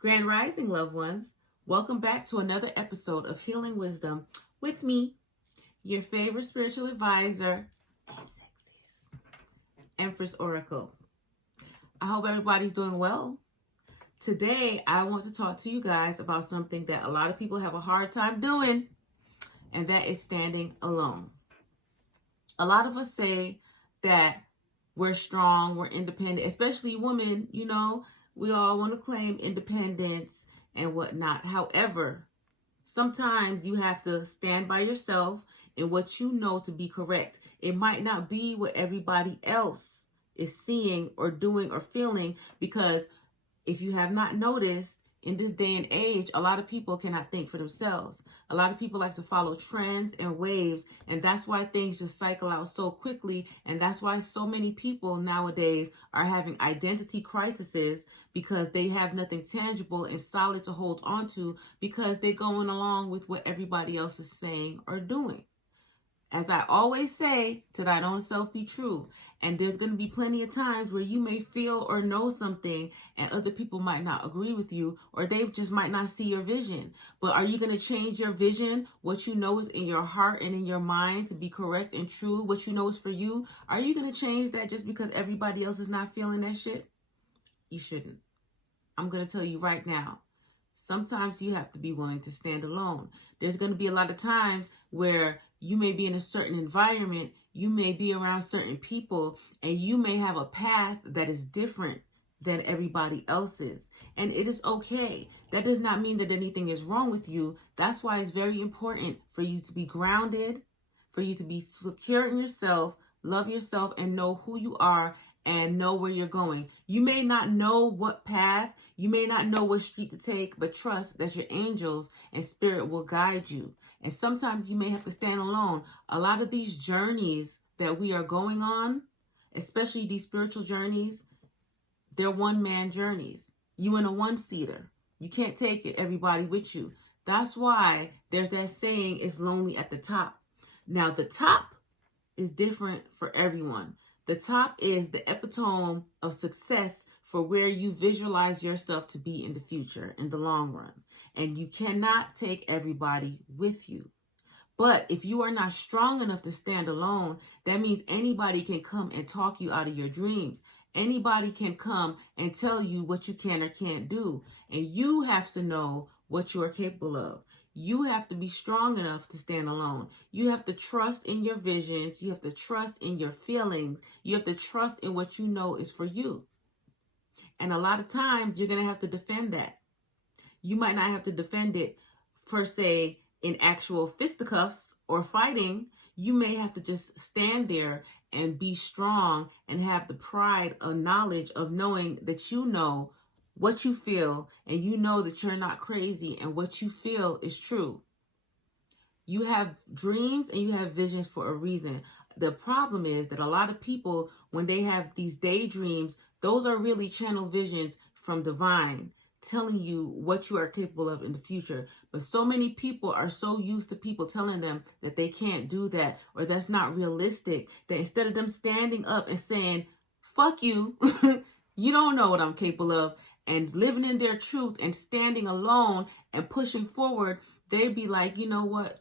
Grand Rising, loved ones. Welcome back to another episode of Healing Wisdom with me, your favorite spiritual advisor, Empress Oracle. I hope everybody's doing well. Today, I want to talk to you guys about something that a lot of people have a hard time doing, and that is standing alone. A lot of us say that we're strong, we're independent, especially women, we all want to claim independence and whatnot. However, sometimes you have to stand by yourself in what you know to be correct. It might not be what everybody else is seeing or doing or feeling, because if you have not noticed, in this day and age, a lot of people cannot think for themselves. A lot of people like to follow trends and waves, and that's why things just cycle out so quickly, and that's why so many people nowadays are having identity crises, because they have nothing tangible and solid to hold on to, because they're going along with what everybody else is saying or doing. As I always say, to thine own self be true. And there's going to be plenty of times where you may feel or know something and other people might not agree with you, or they just might not see your vision. But are you going to change your vision, what you know is in your heart and in your mind, to be correct and true, what you know is for you? Are you going to change that just because everybody else is not feeling that shit? You shouldn't. I'm going to tell you right now. Sometimes you have to be willing to stand alone. There's going to be a lot of times where you may be in a certain environment, you may be around certain people, and you may have a path that is different than everybody else's. And it is okay. That does not mean that anything is wrong with you. That's why it's very important for you to be grounded, for you to be secure in yourself, love yourself, and know who you are and know where you're going. You may not know what path, you may not know what street to take, but trust that your angels and spirit will guide you. And sometimes you may have to stand alone. A lot of these journeys that we are going on, especially these spiritual journeys, they're one-man journeys. You in a one-seater. You can't take everybody with you. That's why there's that saying, it's lonely at the top. Now, the top is different for everyone. The top is the epitome of success for where you visualize yourself to be in the future, in the long run. And you cannot take everybody with you. But if you are not strong enough to stand alone, that means anybody can come and talk you out of your dreams. Anybody can come and tell you what you can or can't do. And you have to know what you are capable of. You have to be strong enough to stand alone. You have to trust in your visions. You have to trust in your feelings. You have to trust in what you know is for you. And a lot of times you're going to have to defend that. You might not have to defend it per se in actual fisticuffs or fighting. You may have to just stand there and be strong and have the pride of knowledge of knowing that you know what you feel, and you know that you're not crazy, and what you feel is true. You have dreams and you have visions for a reason. The problem is that a lot of people, when they have these daydreams, those are really channel visions from divine, telling you what you are capable of in the future. But so many people are so used to people telling them that they can't do that, or that's not realistic, that instead of them standing up and saying, fuck you, you don't know what I'm capable of, and living in their truth and standing alone and pushing forward, they'd be like, you know what?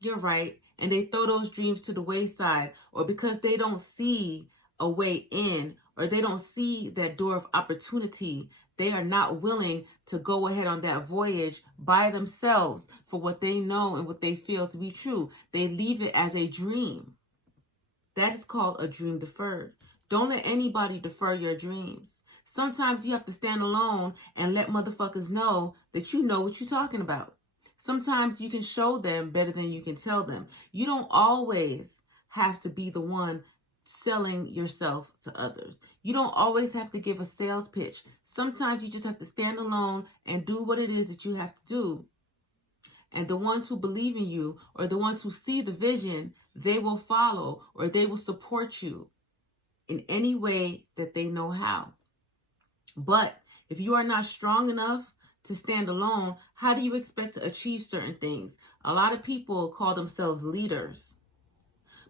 You're right. And they throw those dreams to the wayside, or because they don't see a way in, or they don't see that door of opportunity, they are not willing to go ahead on that voyage by themselves for what they know and what they feel to be true. They leave it as a dream. That is called a dream deferred. Don't let anybody defer your dreams. Sometimes you have to stand alone and let motherfuckers know that you know what you're talking about. Sometimes you can show them better than you can tell them. You don't always have to be the one selling yourself to others. You don't always have to give a sales pitch. Sometimes you just have to stand alone and do what it is that you have to do. And the ones who believe in you, or the ones who see the vision, they will follow, or they will support you in any way that they know how. But if you are not strong enough to stand alone, how do you expect to achieve certain things? A lot of people call themselves leaders.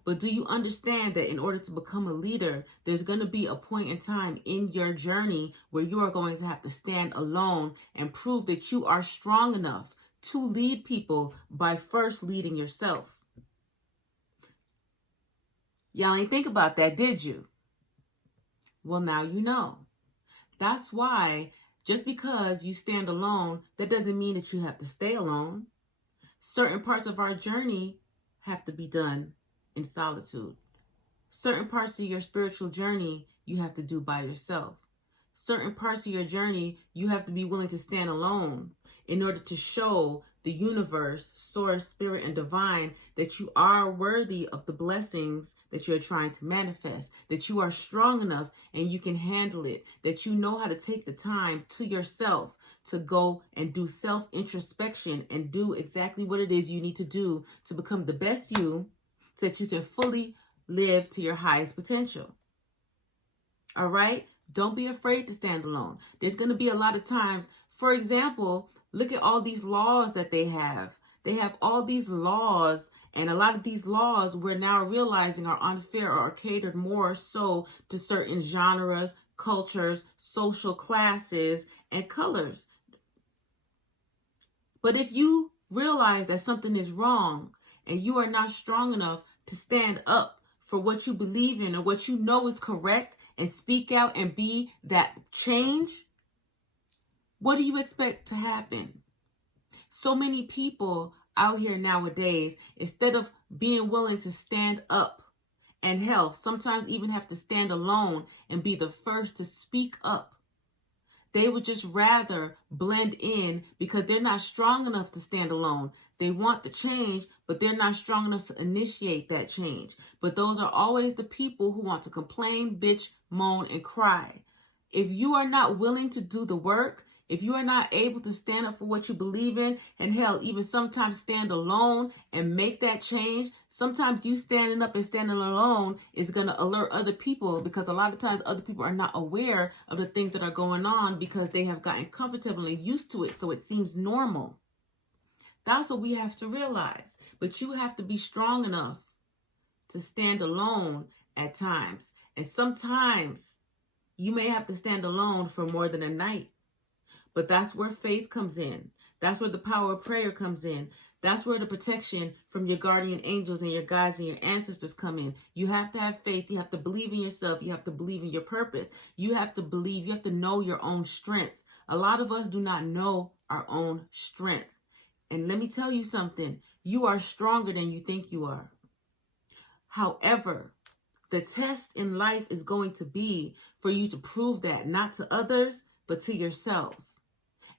But do you understand that in order to become a leader, there's going to be a point in time in your journey where you are going to have to stand alone and prove that you are strong enough to lead people by first leading yourself? Y'all ain't think about that, did you? Well, now you know. That's why just because you stand alone, that doesn't mean that you have to stay alone. Certain parts of our journey have to be done in solitude. Certain parts of your spiritual journey you have to do by yourself. Certain parts of your journey you have to be willing to stand alone in order to show the universe, source, spirit, and divine that you are worthy of the blessings that you're trying to manifest, that you are strong enough and you can handle it, that you know how to take the time to yourself to go and do self-introspection and do exactly what it is you need to do to become the best you so that you can fully live to your highest potential. All right? Don't be afraid to stand alone. There's going to be a lot of times, for example, look at all these laws that they have. They have all these laws, and a lot of these laws we're now realizing are unfair or are catered more so to certain genres, cultures, social classes, and colors. But if you realize that something is wrong and you are not strong enough to stand up for what you believe in or what you know is correct and speak out and be that change, what do you expect to happen? So many people out here nowadays, instead of being willing to stand up and hell, sometimes even have to stand alone and be the first to speak up. They would just rather blend in because they're not strong enough to stand alone. They want the change, but they're not strong enough to initiate that change. But those are always the people who want to complain, bitch, moan, and cry. If you are not willing to do the work, if you are not able to stand up for what you believe in, and hell, even sometimes stand alone and make that change, sometimes you standing up and standing alone is going to alert other people, because a lot of times other people are not aware of the things that are going on because they have gotten comfortably used to it, so it seems normal. That's what we have to realize. But you have to be strong enough to stand alone at times. And sometimes you may have to stand alone for more than a night. But that's where faith comes in. That's where the power of prayer comes in. That's where the protection from your guardian angels and your guides and your ancestors come in. You have to have faith. You have to believe in yourself. You have to believe in your purpose. You have to believe. You have to know your own strength. A lot of us do not know our own strength. And let me tell you something. You are stronger than you think you are. However, the test in life is going to be for you to prove that, not to others, but to yourselves.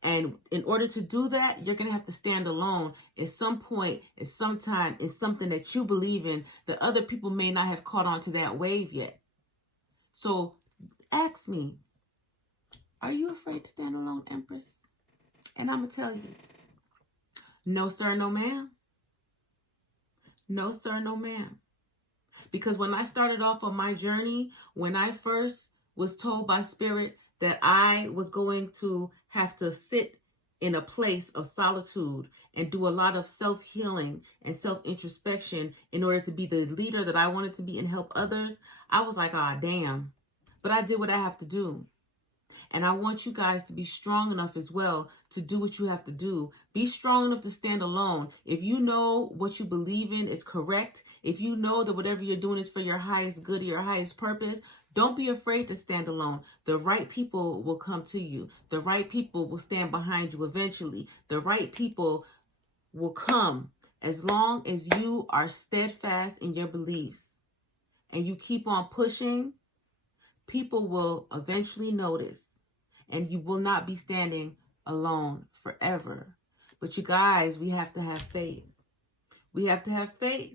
And in order to do that, you're going to have to stand alone at some point, at some time. It's something that you believe in that other people may not have caught on to that wave yet. So ask me, are you afraid to stand alone, Empress? And I'm going to tell you, no, sir, no, ma'am. No, sir, no, ma'am. Because when I started off on my journey, when I first was told by Spirit that I was going to have to sit in a place of solitude and do a lot of self-healing and self-introspection in order to be the leader that I wanted to be and help others, I was like, ah, damn. But I did what I have to do. And I want you guys to be strong enough as well to do what you have to do. Be strong enough to stand alone. If you know what you believe in is correct, if you know that whatever you're doing is for your highest good or your highest purpose, don't be afraid to stand alone. The right people will come to you. The right people will stand behind you eventually. The right people will come as long as you are steadfast in your beliefs and you keep on pushing. People will eventually notice, and you will not be standing alone forever. But you guys, we have to have faith. We have to have faith.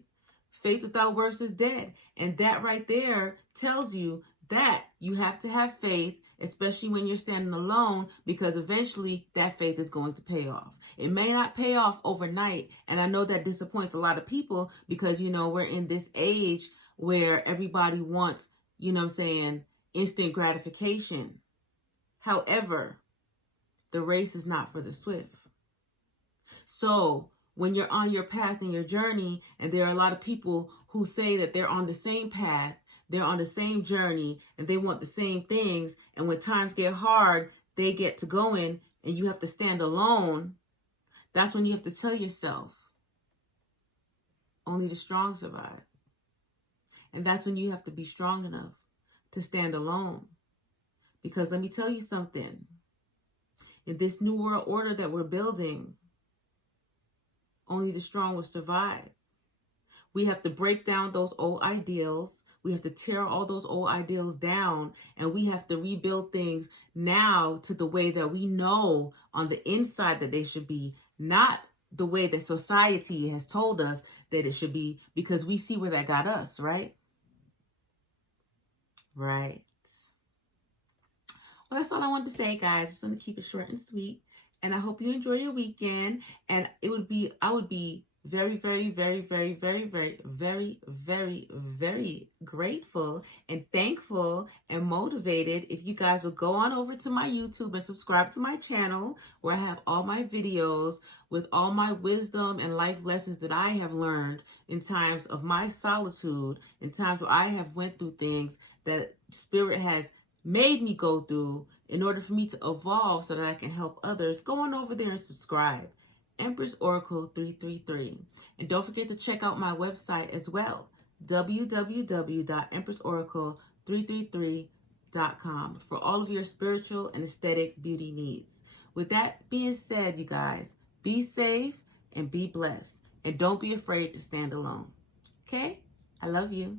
Faith without works is dead. And that right there tells you that you have to have faith, especially when you're standing alone, because eventually that faith is going to pay off. It may not pay off overnight. And I know that disappoints a lot of people because, you know, we're in this age where everybody wants, you know what I'm saying, instant gratification. However, the race is not for the swift. So when you're on your path and your journey, and there are a lot of people who say that they're on the same path, they're on the same journey, and they want the same things, and when times get hard, they get to going, and you have to stand alone, that's when you have to tell yourself, only the strong survive. And that's when you have to be strong enough to stand alone. Because let me tell you something. In this new world order that we're building, only the strong will survive. We have to break down those old ideals. We have to tear all those old ideals down, and we have to rebuild things now to the way that we know on the inside that they should be, not the way that society has told us that it should be, because we see where that got us, right? Right. Well, that's all I wanted to say, guys. Just want to keep it short and sweet. And I hope you enjoy your weekend. And I would be very, very, very, very, very, very, very, very, very grateful and thankful and motivated if you guys would go on over to my YouTube and subscribe to my channel, where I have all my videos with all my wisdom and life lessons that I have learned in times of my solitude, in times where I have went through things that Spirit has made me go through in order for me to evolve so that I can help others. Go on over there and subscribe. Empress Oracle 333. And don't forget to check out my website as well, www.empressoracle333.com, for all of your spiritual and aesthetic beauty needs. With that being said, you guys, be safe and be blessed. And don't be afraid to stand alone. Okay? I love you.